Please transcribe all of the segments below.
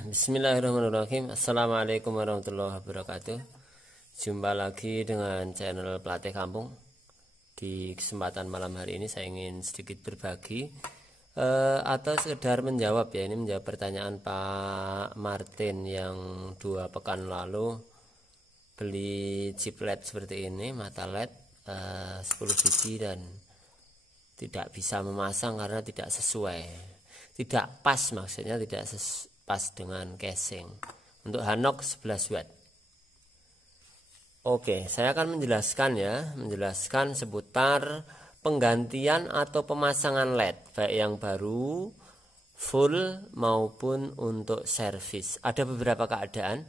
Bismillahirrahmanirrahim. Assalamualaikum warahmatullahi wabarakatuh. Jumpa lagi dengan channel Pelatih Kampung. Di kesempatan malam hari ini saya ingin sedikit berbagi atau sekedar menjawab ya. Ini menjawab pertanyaan Pak Martin yang 2 pekan lalu beli chip LED seperti ini, mata LED 10 biji dan tidak bisa memasang karena tidak sesuai, tidak pas, maksudnya tidak pas dengan casing untuk Hanok 11 watt. Oke, saya akan menjelaskan seputar penggantian atau pemasangan LED baik yang baru, full maupun untuk servis. Ada beberapa keadaan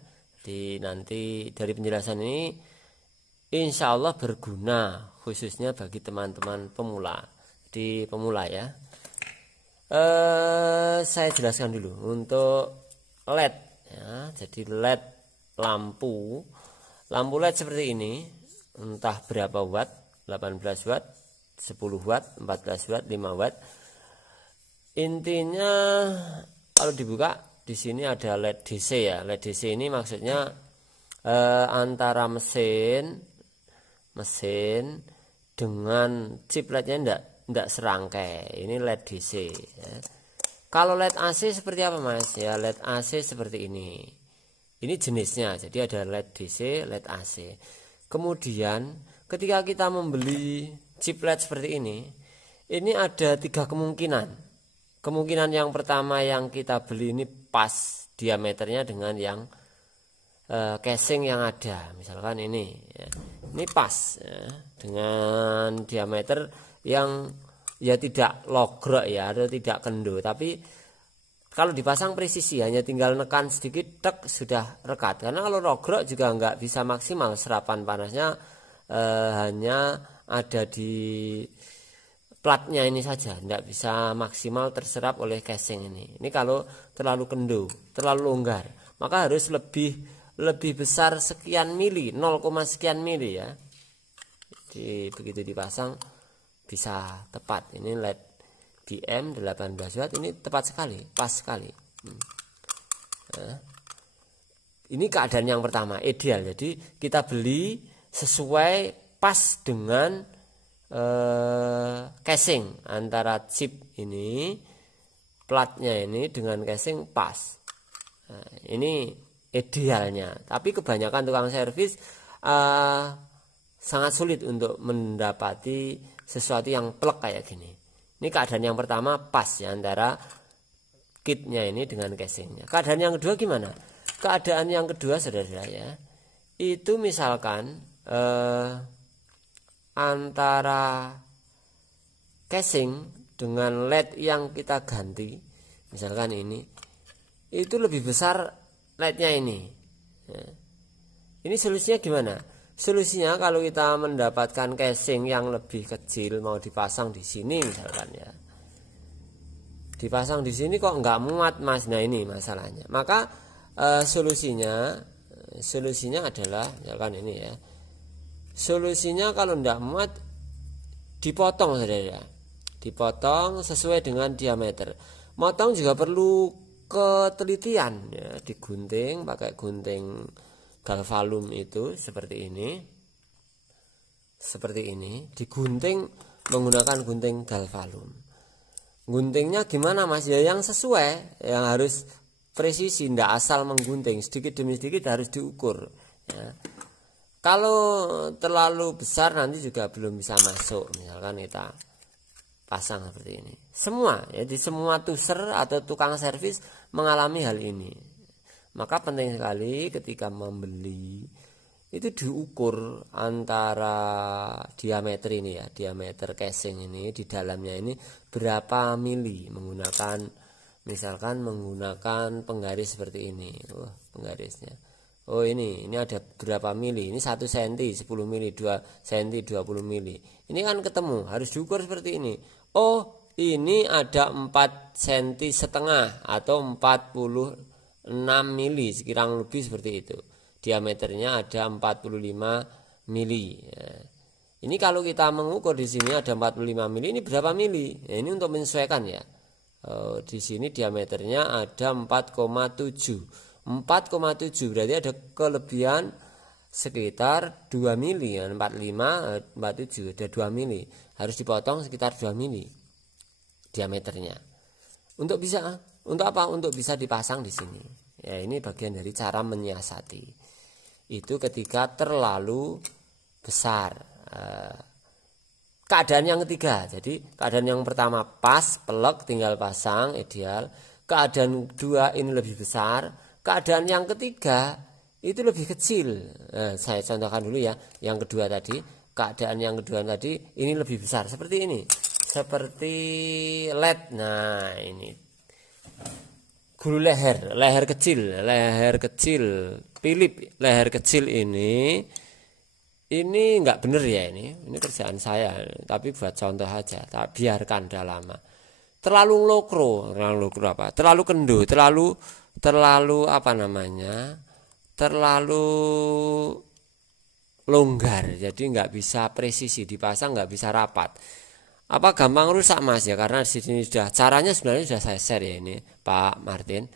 nanti dari penjelasan ini insya Allah berguna khususnya bagi teman-teman pemula ya. Saya jelaskan dulu untuk LED ya. Jadi LED lampu LED seperti ini, entah berapa watt, 18 watt, 10 watt, 14 watt, 5 watt. Intinya kalau dibuka di sini ada LED DC ya. LED DC ini maksudnya antara mesin dengan chip LED-nya enggak serangkai. Ini LED DC ya. Kalau LED AC seperti apa Mas? Ya LED AC seperti ini. Ini jenisnya. Jadi ada LED DC, LED AC. Kemudian ketika kita membeli chip LED seperti ini ada 3 kemungkinan. Kemungkinan yang pertama yang kita beli ini pas diameternya dengan yang casing yang ada. Misalkan ini ya. Ini pas ya, dengan diameter yang ya tidak logrok ya, atau tidak kendo, tapi kalau dipasang presisi hanya tinggal nekan sedikit tek sudah rekat. Karena kalau logrok juga nggak bisa maksimal, serapan panasnya hanya ada di platnya ini saja, nggak bisa maksimal terserap oleh casing ini. Ini kalau terlalu kendo, terlalu longgar, maka harus lebih besar sekian mili, 0, sekian mili ya. Jadi begitu dipasang bisa tepat. Ini LED BM 18 watt, ini tepat sekali, pas sekali. Nah, ini keadaan yang pertama, ideal. Jadi kita beli sesuai pas dengan casing, antara chip ini, platnya ini dengan casing pas. Nah, ini idealnya. Tapi kebanyakan tukang servis sangat sulit untuk mendapati sesuatu yang plek kayak gini. Ini keadaan yang pertama pas ya, antara kitnya ini dengan casingnya. Keadaan yang kedua gimana? Keadaan yang kedua saudara ya, itu misalkan antara casing dengan LED yang kita ganti, misalkan ini, itu lebih besar LED-nya ini ya. Ini solusinya gimana? Solusinya kalau kita mendapatkan casing yang lebih kecil, mau dipasang di sini misalkan ya, dipasang di sini kok nggak muat Mas. Nah ini masalahnya. Maka solusinya adalah misalkan ini ya. Solusinya kalau nggak muat dipotong saudara, dipotong sesuai dengan diameter. Motong juga perlu ketelitian ya, digunting pakai gunting galvalum itu seperti ini, digunting menggunakan gunting galvalum. Guntingnya gimana Mas? Ya yang sesuai, yang harus presisi, tidak asal menggunting, sedikit demi sedikit harus diukur ya. Kalau terlalu besar nanti juga belum bisa masuk, misalkan kita pasang seperti ini. Semua ya, di semua tuser atau tukang servis mengalami hal ini. Maka penting sekali ketika membeli itu diukur antara diameter ini ya, diameter casing ini di dalamnya ini berapa mili, misalkan menggunakan penggaris seperti ini. Penggarisnya. Ini ada berapa mili? Ini 1 cm 10 mili, 2 cm 20 mili. Ini kan ketemu, harus diukur seperti ini. Ini ada 4 cm setengah atau 46 mili, sekirang lebih seperti itu. Diameternya ada 45 mili ya. Ini kalau kita mengukur di sini ada 45 mili, ini berapa mili? Ya, ini untuk menyesuaikan ya. Di sini diameternya ada 4,7. 4,7 berarti ada kelebihan sekitar 2 mili ya. 45 47 ada 2 mili. Harus dipotong sekitar 2 mili diameternya. Untuk apa? Untuk bisa dipasang di sini. Ya, ini bagian dari cara menyiasati. Itu ketika terlalu besar. Keadaan yang ketiga, jadi keadaan yang pertama pas, pelek, tinggal pasang, ideal. Keadaan kedua ini lebih besar. Keadaan yang ketiga itu lebih kecil. Saya contohkan dulu ya, yang kedua tadi. Keadaan yang kedua tadi ini lebih besar, seperti ini. Seperti LED. Nah, ini gulu leher kecil, Philip, leher kecil ini nggak bener ya, ini kerjaan saya, tapi buat contoh aja, tak biarkan dah lama. Terlalu lokro apa? Terlalu kendo, terlalu apa namanya? Terlalu longgar, jadi nggak bisa presisi dipasang, nggak bisa rapat. Apa gampang rusak Mas ya, karena di sini sudah caranya sebenarnya sudah saya share ya ini Pak Martin.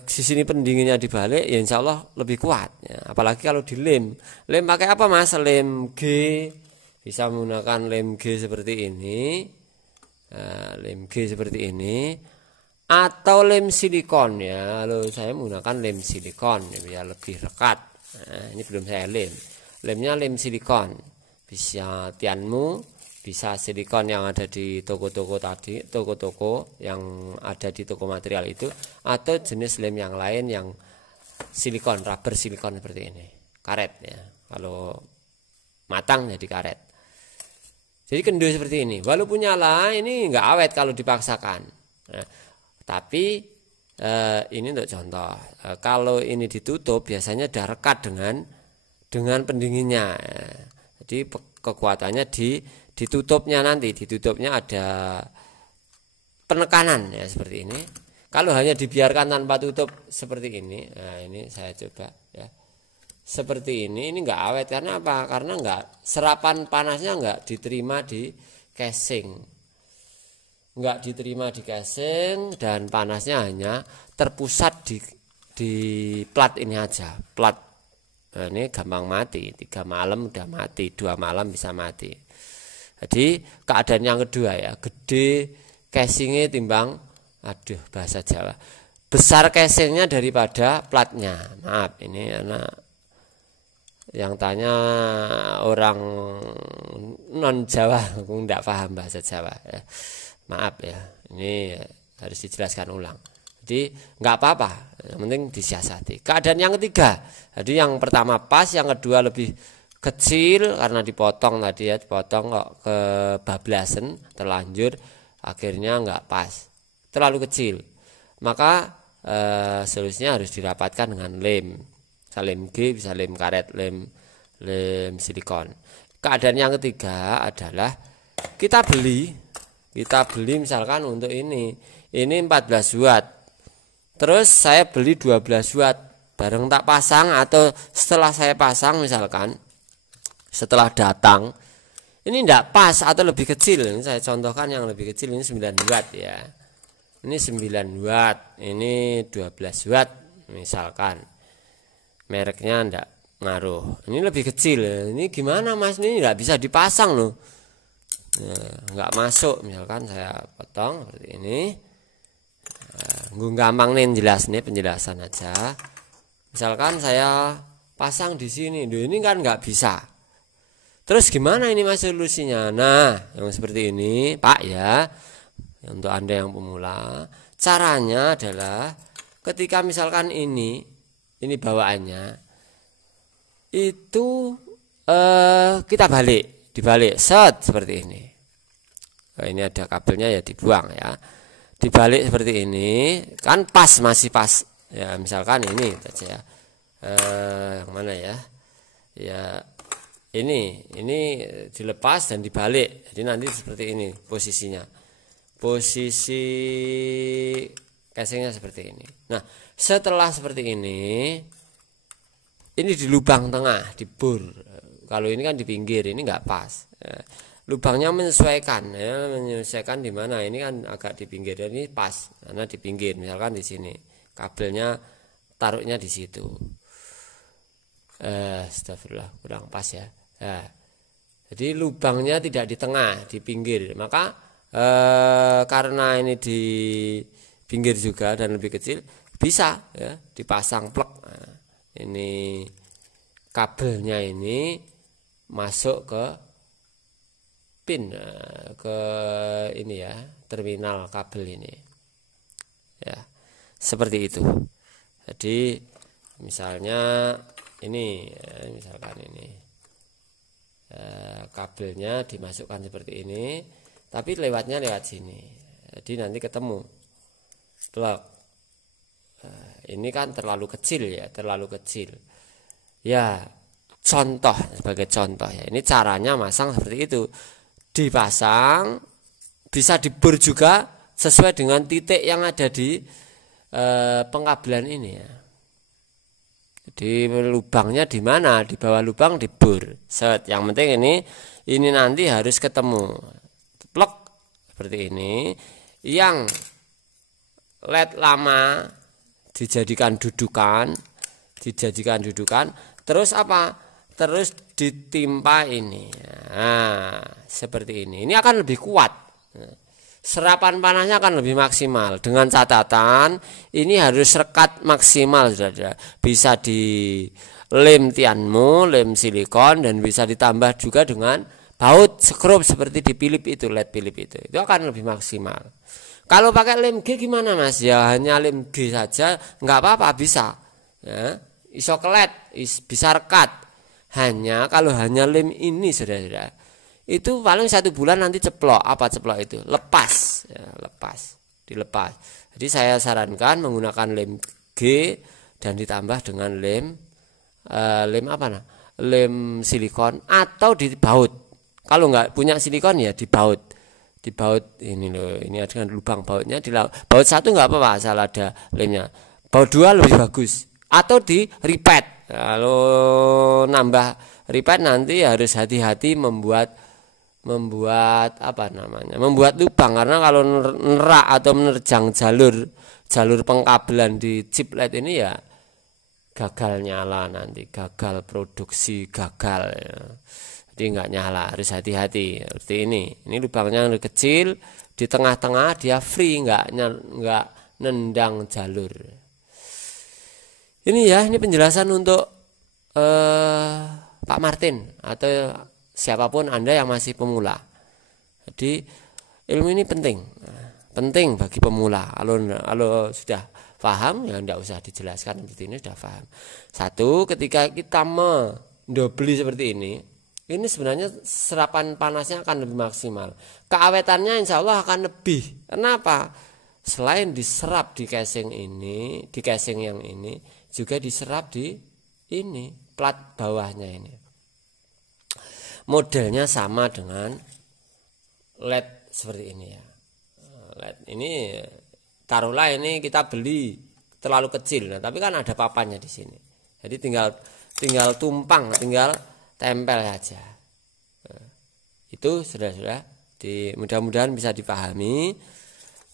Di sini pendinginnya dibalik ya insya Allah lebih kuat ya. Apalagi kalau di lem pakai apa Mas? Lem G, bisa menggunakan lem G seperti ini, atau lem silikon ya. Lalu saya menggunakan lem silikon ya, biar lebih rekat. Nah, ini belum saya lemnya lem silikon, bisa Tianmu, bisa silikon yang ada di toko-toko tadi, toko-toko yang ada di toko material itu, atau jenis lem yang lain yang silikon, rubber silikon seperti ini, karet ya. Kalau matang jadi karet. Jadi kendo seperti ini. Walaupun nyala, ini nggak awet kalau dipaksakan. Nah, tapi ini untuk contoh. Kalau ini ditutup, biasanya udah rekat dengan pendinginnya. Jadi kekuatannya ditutupnya ada penekanan ya seperti ini. Kalau hanya dibiarkan tanpa tutup seperti ini, nah ini saya coba ya, seperti ini nggak awet. Karena apa? Karena serapan panasnya nggak diterima di casing, dan panasnya hanya terpusat di plat ini aja, plat. Nah, ini gampang mati, 3 malam udah mati, 2 malam bisa mati. Jadi keadaan yang kedua ya, gede casingnya timbang, bahasa Jawa, besar casingnya daripada platnya. Maaf, ini anak yang tanya orang non Jawa, aku enggak paham bahasa Jawa ya. Maaf ya, ini harus dijelaskan ulang. Jadi nggak apa-apa, yang penting disiasati. Keadaan yang ketiga, jadi yang pertama pas, yang kedua lebih kecil karena dipotong tadi ya, dipotong kok kebablasan terlanjur, akhirnya nggak pas, terlalu kecil. Maka solusinya harus dirapatkan dengan lem, bisa lem G, bisa lem karet, lem silikon. Keadaan yang ketiga adalah kita beli misalkan untuk ini 14 watt, terus saya beli 12 watt, bareng tak pasang atau setelah saya pasang misalkan, setelah datang ini tidak pas atau lebih kecil. Ini saya contohkan yang lebih kecil, ini 9 watt ya, ini 9 watt, ini 12 watt misalkan, mereknya tidak ngaruh, ini lebih kecil. Ini gimana Mas, ini nggak bisa dipasang loh, nggak masuk. Misalkan saya potong seperti ini, gampang nih jelas nih, penjelasan aja. Misalkan saya pasang di sini, ini kan nggak bisa. Terus gimana ini Mas solusinya? Nah, yang seperti ini Pak ya, untuk Anda yang pemula, caranya adalah ketika misalkan ini bawaannya itu kita dibalik set seperti ini. Nah, ini ada kabelnya ya, dibuang ya, dibalik seperti ini kan pas, masih pas ya. Misalkan ini saja ya, yang mana ya, ini dilepas dan dibalik, jadi nanti seperti ini posisinya, posisi casingnya seperti ini. Nah, setelah seperti ini di lubang tengah, dibur. Kalau ini kan di pinggir, ini nggak pas. lubangnya menyesuaikan ya, menyesuaikan di mana. Ini kan agak di pinggir, ini pas karena di pinggir, misalkan di sini kabelnya taruhnya di situ. Astagfirullah, kurang pas ya. Nah, jadi lubangnya tidak di tengah, di pinggir. Maka karena ini di pinggir juga dan lebih kecil, bisa ya dipasang plek. Nah, ini kabelnya ini masuk ke pin, ke ini ya, terminal kabel ini ya, seperti itu. Jadi misalnya ini misalkan ini kabelnya dimasukkan seperti ini, tapi lewatnya lewat sini, jadi nanti ketemu plug. Ini kan terlalu kecil ya, terlalu kecil ya. Contoh, sebagai contoh ya, ini caranya masang seperti itu. Dipasang, bisa dibor juga sesuai dengan titik yang ada di pengkabelan ini ya. Jadi lubangnya di mana? Di bawah lubang dibor. Set. Yang penting ini nanti harus ketemu. Plek seperti ini. Yang LED lama dijadikan dudukan, terus apa? Terus ditimpa ini. Nah, seperti ini. Ini akan lebih kuat. Serapan panasnya akan lebih maksimal. Dengan catatan ini harus rekat maksimal, saudara. Bisa di lem tianmu, lem silikon, dan bisa ditambah juga dengan baut skrup seperti di Philip itu, LED Philip itu. Itu akan lebih maksimal. Kalau pakai lem G gimana Mas? Ya hanya lem G saja, nggak apa-apa, bisa. Ya, iso kelet, bisa rekat. Hanya kalau hanya lem ini saudara, itu paling 1 bulan nanti ceplok. Apa ceplok itu? Lepas ya, dilepas. Jadi saya sarankan menggunakan lem G dan ditambah dengan lem lem silikon atau dibaut. Kalau nggak punya silikon ya dibaut ini loh, ini ada lubang bautnya, baut 1 nggak apa-apa asal ada lemnya. Baut 2 lebih bagus, atau di ripet. Kalau nambah ripet nanti harus hati-hati membuat lubang, karena kalau nerak atau menerjang jalur pengkabelan di chip LED ini ya gagal nyala, nanti gagal produksi, gagal ya. Jadi nggak nyala, harus hati-hati seperti ini lubangnya yang kecil, di tengah-tengah dia free, nggak nendang jalur. Ini ya, ini penjelasan untuk Pak Martin atau siapapun Anda yang masih pemula. Jadi ilmu ini penting bagi pemula. Kalau sudah paham ya tidak usah dijelaskan, seperti ini sudah paham. Satu, ketika kita mendobeli seperti ini sebenarnya serapan panasnya akan lebih maksimal. Keawetannya insya Allah akan lebih. Kenapa? Selain diserap di casing ini, di casing yang ini, juga diserap di ini plat bawahnya ini. Modelnya sama dengan LED seperti ini ya. LED ini taruhlah ini kita beli terlalu kecil, nah, tapi kan ada papannya di sini. Jadi tinggal tumpang, tinggal tempel saja. Itu sudah mudah-mudahan bisa dipahami.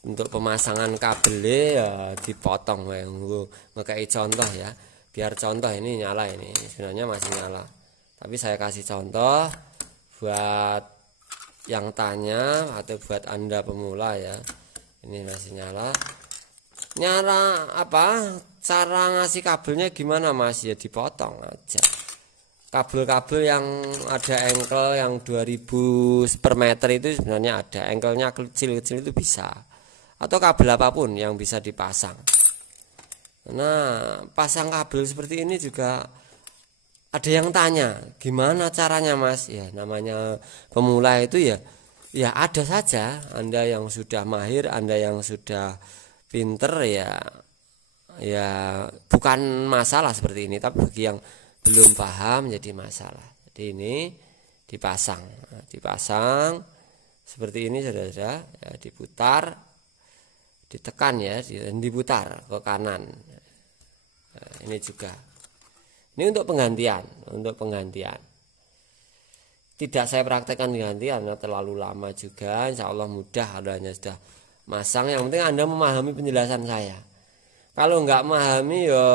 Untuk pemasangan kabel ya dipotong, ngekai contoh ya, biar contoh ini nyala, ini sebenarnya masih nyala, tapi saya kasih contoh buat yang tanya atau buat Anda pemula ya. Ini masih nyala apa, cara ngasih kabelnya gimana Mas? Ya dipotong aja kabel-kabel yang ada engkel yang 2000 per meter itu, sebenarnya ada engkelnya kecil-kecil itu bisa, atau kabel apapun yang bisa dipasang. Nah, pasang kabel seperti ini juga ada yang tanya, gimana caranya Mas? Ya namanya pemula itu ya ada saja. Anda yang sudah mahir, Anda yang sudah pinter ya bukan masalah seperti ini, tapi bagi yang belum paham jadi masalah. Jadi ini dipasang seperti ini saudara-saudara, ya, diputar, ditekan ya, dan diputar ke kanan. Nah, ini juga. Ini untuk penggantian. tidak saya praktekkan ganti karena terlalu lama juga. Insya Allah mudah kalau hanya sudah masang. Yang penting Anda memahami penjelasan saya. Kalau nggak memahami ya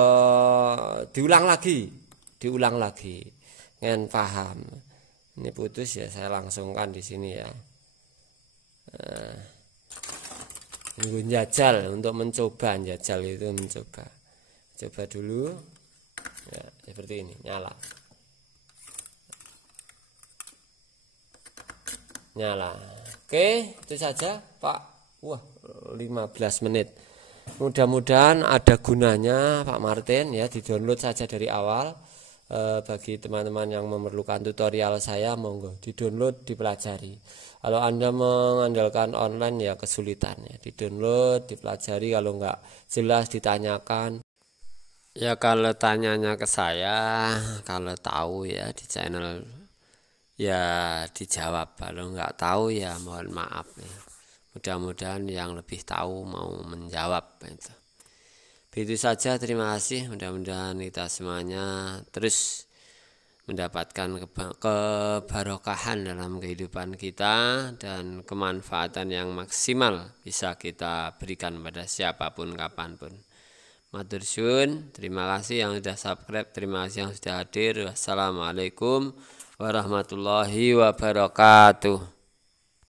diulang lagi dengan paham. Ini putus ya, saya langsungkan di sini ya. Ini jajal untuk mencoba, jajal itu mencoba. Coba dulu. Ya, seperti ini, nyala. Oke, itu saja Pak. Wah, 15 menit. Mudah-mudahan ada gunanya Pak Martin ya, di-download saja dari awal. Bagi teman-teman yang memerlukan tutorial saya, monggo di-download, dipelajari. Kalau Anda mengandalkan online ya kesulitan ya, di-download, dipelajari, kalau nggak jelas ditanyakan. Ya kalau tanyanya ke saya, kalau tahu ya di channel ya dijawab, kalau nggak tahu ya mohon maaf ya. Mudah-mudahan yang lebih tahu mau menjawab itu. Begitu saja, terima kasih. Mudah-mudahan kita semuanya terus mendapatkan kebarokahan dalam kehidupan kita dan kemanfaatan yang maksimal bisa kita berikan pada siapapun kapanpun. Matur suwun, terima kasih yang sudah subscribe, terima kasih yang sudah hadir. Wassalamualaikum warahmatullahi wabarakatuh.